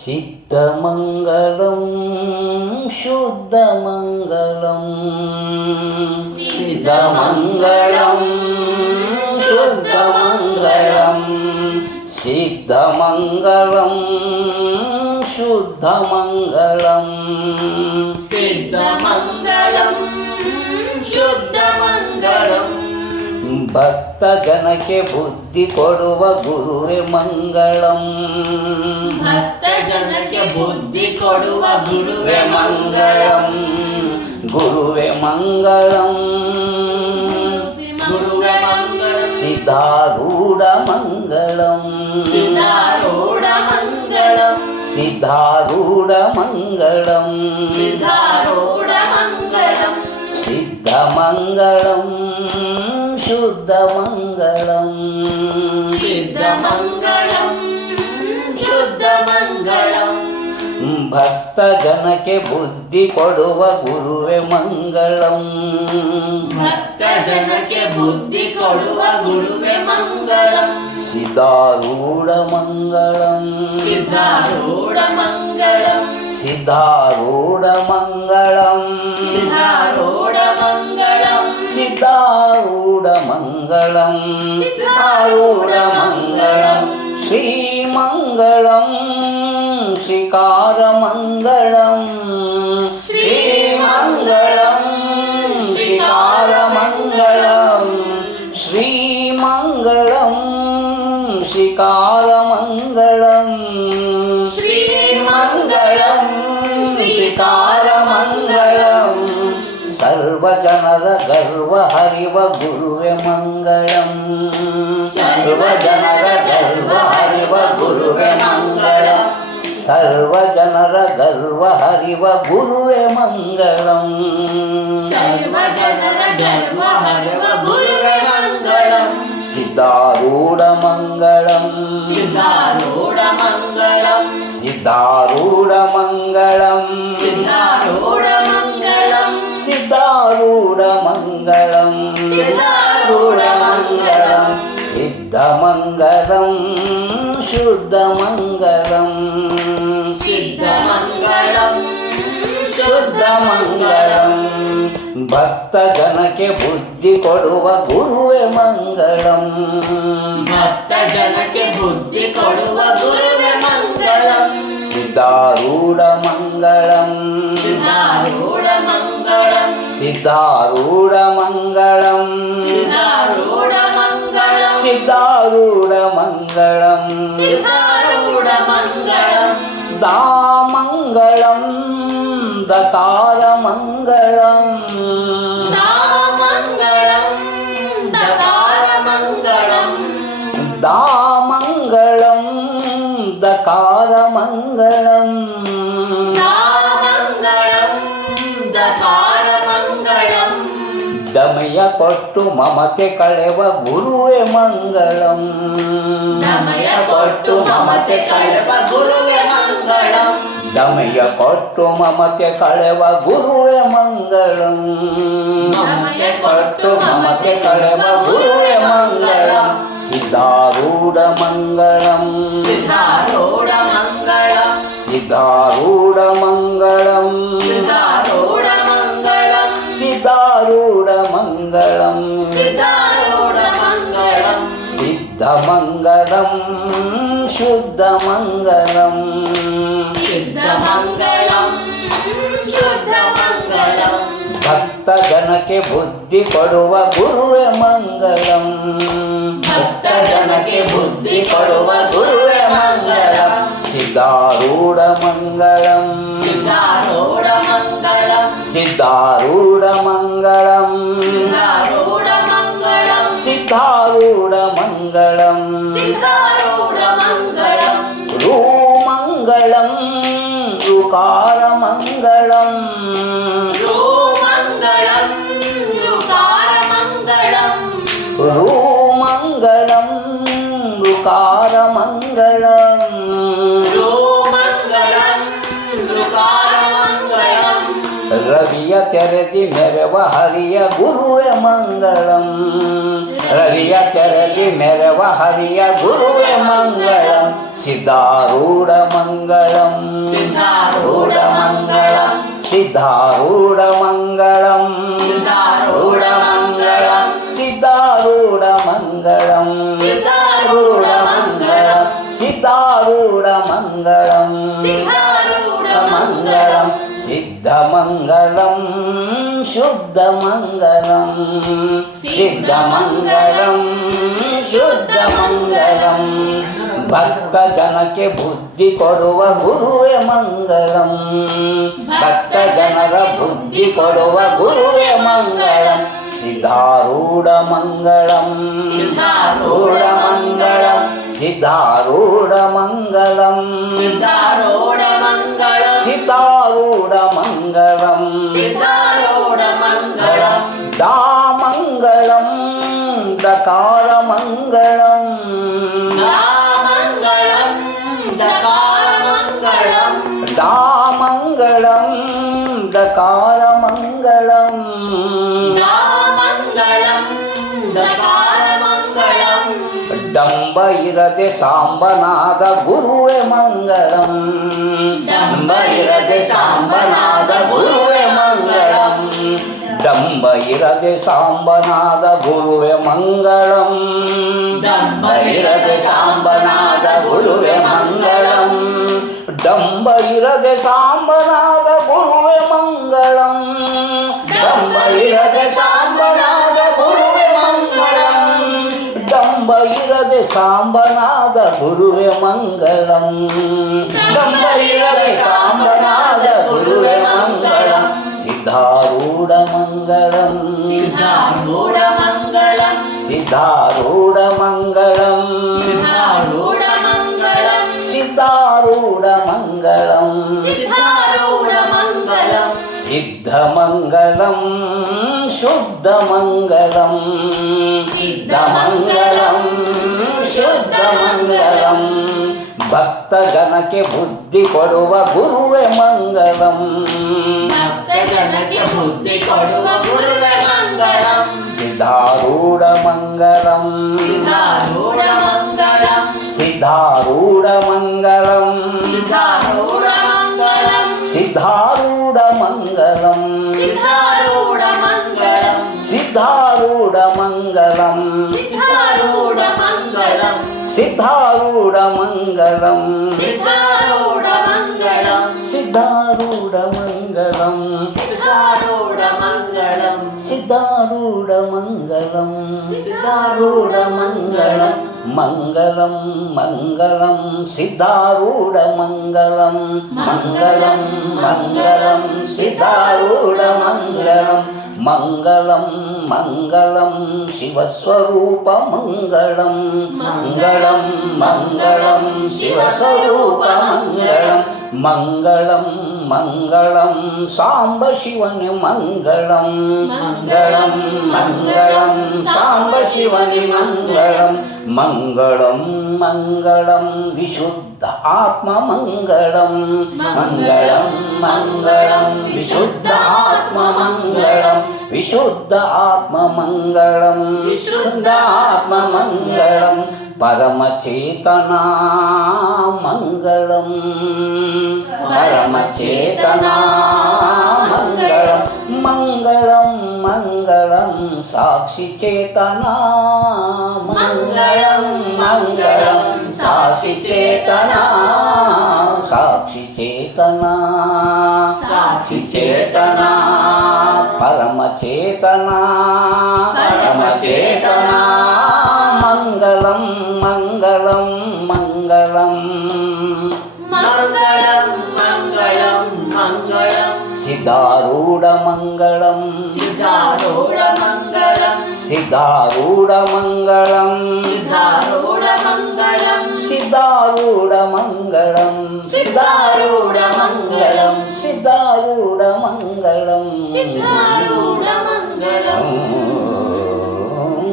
सिद्धमङ्गलं शुद्धमङ्गलं सिद्धमङ्गलं शुद्धमङ्गलं सिद्धमङ्गलं शुद्धमङ्गलं सिद्धमङ्गलं शुद्धमङ्गलं ಭಕ್ತ ಜನಕ್ಕೆ ಬುದ್ಧಿ ಕೊಡುವ ಗುರುವೇ ಮಂಗಳಂ ಭಕ್ತ ಜನಕ್ಕೆ ಬುದ್ಧಿ ಕೊಡುವ ಗುರುವೇ ಮಂಗಳಂ ಗುರುವೇ ಮಂಗಳಂ ಗುರುವೇ ಮಂಗಳಂ ಸಿದ್ಧಾರೂಢ ಮಂಗಳಂ ಸಿದ್ಧಾರೂಢ ಮಂಗಳಂ ಸಿದ್ಧಾರೂಢ ಮಂಗಳಂ ಸಿದ್ಧಾರೂಢ ಮಂಗಳಂ ಸಿದ್ಧಮಂಗಳಂ ಶುದ್ಧಮಂಗಳಂ ಸಿದ್ಧಮಂಗಳಂ ಶುದ್ಧಮಂಗಳಂ ಭಕ್ತ ಜನಕ್ಕೆ ಬುದ್ಧಿ ಕೊಡುವ ಗುರುವೇ ಮಂಗಳಂ ಭಕ್ತ ಜನಕ್ಕೆ ಬುದ್ಧಿ ಕೊಡುವ ಗುರುವೇ ಮಂಗಳಂ ಸಿದ್ಧಾರೂಢ ಮಂಗಳಂ ಸಿದ್ಧಾರೂಢ ಮಂಗಳಂ ಸಿದ್ಧಾರೂಢ ಮಂಗಳಂ ಸಿದ್ಧಾರೂಢ ಮಂಗಳಂ ಸಿದ್ಧಾರೂಢ ಮಂಗಳಂ ಸಿದ್ಧಾರೂಢ ಮಂಗಳಂ ಶ್ರೀಮಂಗಳಂ ಶ್ರೀಕಾರಮಂಗಳಂ ಶ್ರೀಮಂಗಳಂ ಶ್ರೀಕಾರಮಂಗಳಂ ಶ್ರೀಮಂಗಳಂ ಶ್ರೀಕಾರಮಂಗಳಂ ಶ್ರೀಮಂಗಳಂ ಶ್ರೀಕಾರಮಂಗಳಂ ಸರ್ವಜನರ ಗರ್ವ ಹರಿವ ಗುರುವೇ ಮಂಗಳಂ ಸರ್ವಜನರ ಗರ್ವ ಹರಿವ ಗುರುವೇ ಮಂಗಳಂ ಸರ್ವಜನರ ಗರ್ವ ಹರಿವ ಗುರುವೇ ಮಂಗಳಂ ಸರ್ವಜನರ ಗರ್ವ ಹರಿವ ಗುರುವೇ ಮಂಗಳಂ ಸಿದ್ಧಾರೂಢ ಮಂಗಳಂ ಸಿದ್ಧಾರೂಢ ಮಂಗಳಂ ಸಿದ್ಧಾರೂಢ ಮಂಗಳಂ ಸಿದ್ಧಾರೂಢ ಮಂಗಳಂ ಸಿದ್ಧಾರೂಢ ಮಂಗಳಂ ಸಿದ್ಧಾರೂಢ ಮಂಗಳಂ ಸಿದ್ಧಮಂಗಲಂ ಶುದ್ಧಮಂಗಲಂ ಸಿದ್ಧಮಂಗಲಂ ಶುದ್ಧಮಂಗಲಂ ಭಕ್ತ ಜನಕ್ಕೆ ಬುದ್ಧಿ ಕೊಡುವ ಗುರುವೇ ಮಂಗಳಂ ಭಕ್ತ ಜನಕ್ಕೆ ಬುದ್ಧಿ ಕೊಡುವ ಗುರುವೇ ಮಂಗಳಂ ಸಿದ್ಧಾರೂಢ ಮಂಗಳಂ ಸಿದ್ಧಾರೂಢ ಮಂಗಳಂ ಸಿದ್ಧಾರೂಢ ಮಂಗಳಂ ಸಿದ್ಧಾರೂಢ ಮಂಗಳಂ ಸಿದ್ಧಾರೂಢ ಮಂಗಳಂ ಸಿದ್ಧಾರೂಢ ಮಂಗಳಂ ದಾಮಂಗಳಂ ದಕಾರ ಮಂಗಳಂ ದಾಮಂಗಳಂ ದಕಾರ ಮಂಗಳಂ ದಾಮಂಗಳಂ ದಕಾರ ಮಂಗಳಂ ದಾಮಂಗಳಂ ದಕಾರ ಮಂಗಳಂ ದಮಯ ಕೊಟ್ಟು ಮಮತೆ ಕಳೆವ ಗುರುವೇ ಮಂಗಳಂ ದಮಯ ಕೊಟ್ಟು ಮಮತೆ ಕಳೆವ ಗುರುವೇ ಮಂಗಳಂ ದಮಯ ಕೊಟ್ಟು ಮಮತೆ ಕಳೆವ ಗುರುವೇ ಮಂಗಳಂ ದಮಯ ಕೊಟ್ಟು ಮಮತೆ ಕಳೆವ ಗುರುವೇ ಮಂಗಳಂ ಸಿದ್ಧಾರೂಢ ಮಂಗಳಂ ಸಿದ್ಧಾರೂಢ ಮಂಗಳಂ ಸಿದ್ಧಾರೂಢ ಮಂಗಳಂ ಸಿದ್ಧಾರೂಢ ಮಂಗಳಂ ಸಿದ್ಧಾರೂಢ ಮಂಗಳಂ ಸಿದ್ಧಾರೂಢ ಮಂಗಳಂ ಸಿದ್ಧಮಂಗಲಂ ಶುದ್ಧಮಂಗಲಂ ಸಿದ್ಧಮಂಗಲಂ ಶುದ್ಧಮಂಗಲಂ ಭಕ್ತ ಜನಕ್ಕೆ ಬುದ್ಧಿ ಕೊಡುವ ಗುರುವೇ ಮಂಗಳಂ ಭಕ್ತ ಜನಕ್ಕೆ ಬುದ್ಧಿ ಕೊಡುವ ಗುರುವೇ ಮಂಗಳಂ ಸಿದ್ಧಾರೂಢ ಮಂಗಳಂ ಸಿದ್ಧಾರೂಢ ಮಂಗಳಂ ಸಿದ್ಧಾರೂಢ ಮಂಗಳಂ ಸಿದ್ಧಾರೂಢ ಮಂಗಳಂ ಸಿದ್ಧಾರೂಢ ಮಂಗಳಂ ಸಿದ್ಧಾರೂಢ ಮಂಗಳಂ ರೂಮಂಗಳಂ ಋಕಾರ ಮಂಗಳಂ ಋಮಂಗಳಂ ಋಕಾರ ಮಂಗಳಂ ರೂಮಂಗಳಂ ಋಕಾರ ಮಂಗಳಂ ಋಮಂಗಳಂ ಋಕಾರ ಮಂಗಳಂ ರವಿಯ ರವಿಯ ತೆರೆದಿ ಮೆರವ ಹರಿಯ ಗುರುವೆ ಮಂಗಳಂ ರವಿಯ ತೆರೆದಿ ಮೆರವ ಹರಿಯ ಗುರುವೆ ಮಂಗಳಂ ಸಿದ್ಧಾರೂಢ ಮಂಗಳಂ ಸಿದ್ಧಾರೂಢ ಮಂಗಳಂ ಸಿದ್ಧಾರೂಢ ಮಂಗಳಂ ಸಿದ್ಧಾರೂಢ ಮಂಗಳಂ ಸಿದ್ಧಾರೂಢ ಮಂಗಳಂ ಸಿದ್ಧಾರೂಢ ಮಂಗಳಂ ಸಿದ್ಧಾರೂಢ ಮಂಗಳಂ ಸಿದ್ಧಾರೂಢ ಮಂಗಳಂ ಸಿದ್ಧಮಂಗಳಂ ಶುದ್ಧಮಂಗಳಂ ಸಿದ್ಧಮಂಗಳಂ ಶುದ್ಧಮಂಗಳಂ ಭಕ್ತ ಜನಕ್ಕೆ ಬುದ್ಧಿ ಕೊಡುವ ಗುರುವೆ ಮಂಗಳಂ ಭಕ್ತ ಜನರ ಬುದ್ಧಿ ಕೊಡುವ ಗುರುವೆ ಮಂಗಳಂ ಸಿದ್ಧಾರೂಢ ಮಂಗಳಂ ಸಿದ್ಧಾರೂಢ ಮಂಗಳಂ ಸಿದ್ಧಾರೂಢ ಮಂಗಳಂ ಸಿದ್ಧಾರೂಢ ಮಂಗಳಂ ಸಿದ್ಧಾರೂಢ ಮಂಗಳಂ ಸಿದ್ಧಾರೂಢ ಮಂಗಳಂ ದಾಮಂಗಳಂ ದಕಾರ ಮಂಗಳಂ ಮಂಗಳಂ ದಕಾರ ಮಂಗಳಂ ದಾಮಂಗಳಂ ದಕಾರ ಮಂಗಳಂ ಮಂಗಳಂ ದಕಾರ ಮಂಗಳಂ ಡಂಬ ಇರದೆ ಸಾಂಬನಾದ ಗುರುವೆ ಮಂಗಳಂ ಡಂಬ ಇರದೆ ಸಾಂಬನಾದ ಗುರುವೆ ಮಂಗಳಂ ಡಂಬ ಇರದೆ ಸಾಂಬನಾದ ಗುರುವೆ ಮಂಗಳಂ ಡಂಬ ಇರದೆ ಸಾಂಬನಾದ ಗುರುವೆ ಮಂಗಳಂ ಡಂಬ ಇರದೆ ಸಾಂಬನಾದ ಗುರುವೆ ಮಂಗಳಂ ಡಂಬ ಇರದೆ ಸಾಂಬನಾದ ಗುರುವೆ ಮಂಗಳಂ ಡಂಬ ಇರದೆ ಸಾಂಬನಾದ ಗುರುವೆ ಮಂಗಳಂ ಡಂಬ ಇರದೆ ಸಾಂಬನಾದ ಗುರುವೆ ಮಂಗಳಂ ಸಿದ್ಧಾರೂಢ ಮಂಗಳಂ ಸಿದ್ಧಾರೂಢ ಮಂಗಳಂ ಸಿದ್ಧಾರೂಢ ಮಂಗಳಂ ಸಿದ್ಧಾರೂಢ ಮಂಗಳಂ ಸಿದ್ಧಾರೂಢ ಮಂಗಳಂ ಸಿದ್ಧಾರೂಢ ಮಂಗಳಂ ಸಿದ್ಧಮಂಗಳಂ ಶುದ್ಧಮಂಗಳಂ ಸಿದ್ಧಮಂಗಳಂ ಶುದ್ಧಮಂಗಳಂ ಭಕ್ತ ಜನಕ್ಕೆ ಬುದ್ಧಿ ಕೊಡುವ ಗುರುವೆ ಮಂಗಳಂ ಭಕ್ತ ಜನಕ್ಕೆ ಬುದ್ಧಿ ಕೊಡುವ ಗುರುವೆ ಮಂಗಳಂ ಸಿದ್ಧಾರೂಢ ಮಂಗಳಂ ಸಿದ್ಧಾರೂಢ ಮಂಗಳಂ ಸಿದ್ಧಾರೂಢ ಮಂಗಳಂ ಸಿದ್ಧಾರೂಢ ಮಂಗಳಂ ಸಿದ್ಧಾರೂಢ ಮಂಗಳಂ ಸಿದ್ಧಾರೂಢ ಮಂಗಳಂ ಸಿದ್ಧಾರೂಢ ಮಂಗಳಂ ಸಿದ್ಧಾರೂಢ ಮಂಗಳಂ ಸಿದ್ಧಾರೂಢ ಮಂಗಳಂ ಸಿದ್ಧಾರೂಢ ಮಂಗಳಂ ಸಿದ್ಧಾರೂಢ ಮಂಗಳಂ ಸಿದ್ಧಾರೂಢ ಮಂಗಳಂ ಸಿದ್ಧಾರೂಢ ಮಂಗಳಂ ಸಿದ್ಧಾರೂಢ ಮಂಗಳಂ ಮಂಗಳಂ ಮಂಗಳಂ ಸಿದ್ಧಾರೂಢ ಮಂಗಳಂ ಮಂಗಳಂ ಮಂಗಳಂ ಸಿದ್ಧಾರೂಢ ಮಂಗಳಂ ಮಂಗಳಂ ಮಂಗಳಂ ಶಿವಸ್ವರೂಪ ಮಂಗಳಂ ಮಂಗಳಂ ಮಂಗಳಂ ಶಿವಸ್ವರೂಪ ಮಂಗಳಂ ಮಂಗಳಂ ಮಂಗಳಂ ಸಾಂಬ ಶಿವನೆ ಮಂಗಳಂ ಮಂಗಳಂ ಮಂಗಳಂ ಸಾಂಬ ಶಿವನೆ ಮಂಗಳಂ ಮಂಗಳಂ ಮಂಗಳಂ ವಿಶುದ್ಧ ಆತ್ಮ ಮಂಗಳಂ ಮಂಗಳಂ ಮಂಗಳಂ ವಿಶುದ್ಧ ಆತ್ಮ ಮಂಗಳಂ ವಿಶುದ್ಧ ಆತ್ಮ ಮಂಗಳಂ ವಿಶುದ್ಧ ಆತ್ಮ ಮಂಗಳಂ ಪರಮಚೇತನ ಮಂಗಳಂ ಪರಮಚೇತನ ಮಂಗಳಂ ಮಂಗಳಂ ಮಂಗಳಂ ಸಾಕ್ಷಿ ಚೇತನ ಮಂಗಳಂ ಮಂಗಳಂ ಸಾಕ್ಷಿ ಚೇತನ ಸಾಕ್ಷಿ ಚೇತನ ಸಾಕ್ಷಿ ಚೇತನ ಪರಮಚೇತನ ಪರಮಚೇತನ ಮಂಗಳಂ ಮಂಗಳಂ ಮಂಗಳಂ ಮಂಗಳಂ ಮಂಗಳಂ ಮಂಗಳಂ ಸಿದ್ಧಾರೂಢ ಮಂಗಳಂ ಸಿದ್ಧಾರೂಢ ಮಂಗಳಂ ಸಿದ್ಧಾರೂಢ ಮಂಗಳಂ ಸಿದ್ಧಾರೂಢ ಮಂಗಳಂ ಸಿದ್ಧಾರೂಢ ಮಂಗಳಂ ಸಿದ್ಧಾರೂಢ ಮಂಗಳಂ ಸಿದ್ಧಾರೂಢ ಮಂಗಳಂ ಸಿದ್ಧಾರೂಢ ಮಂಗಳಂ ಓಂ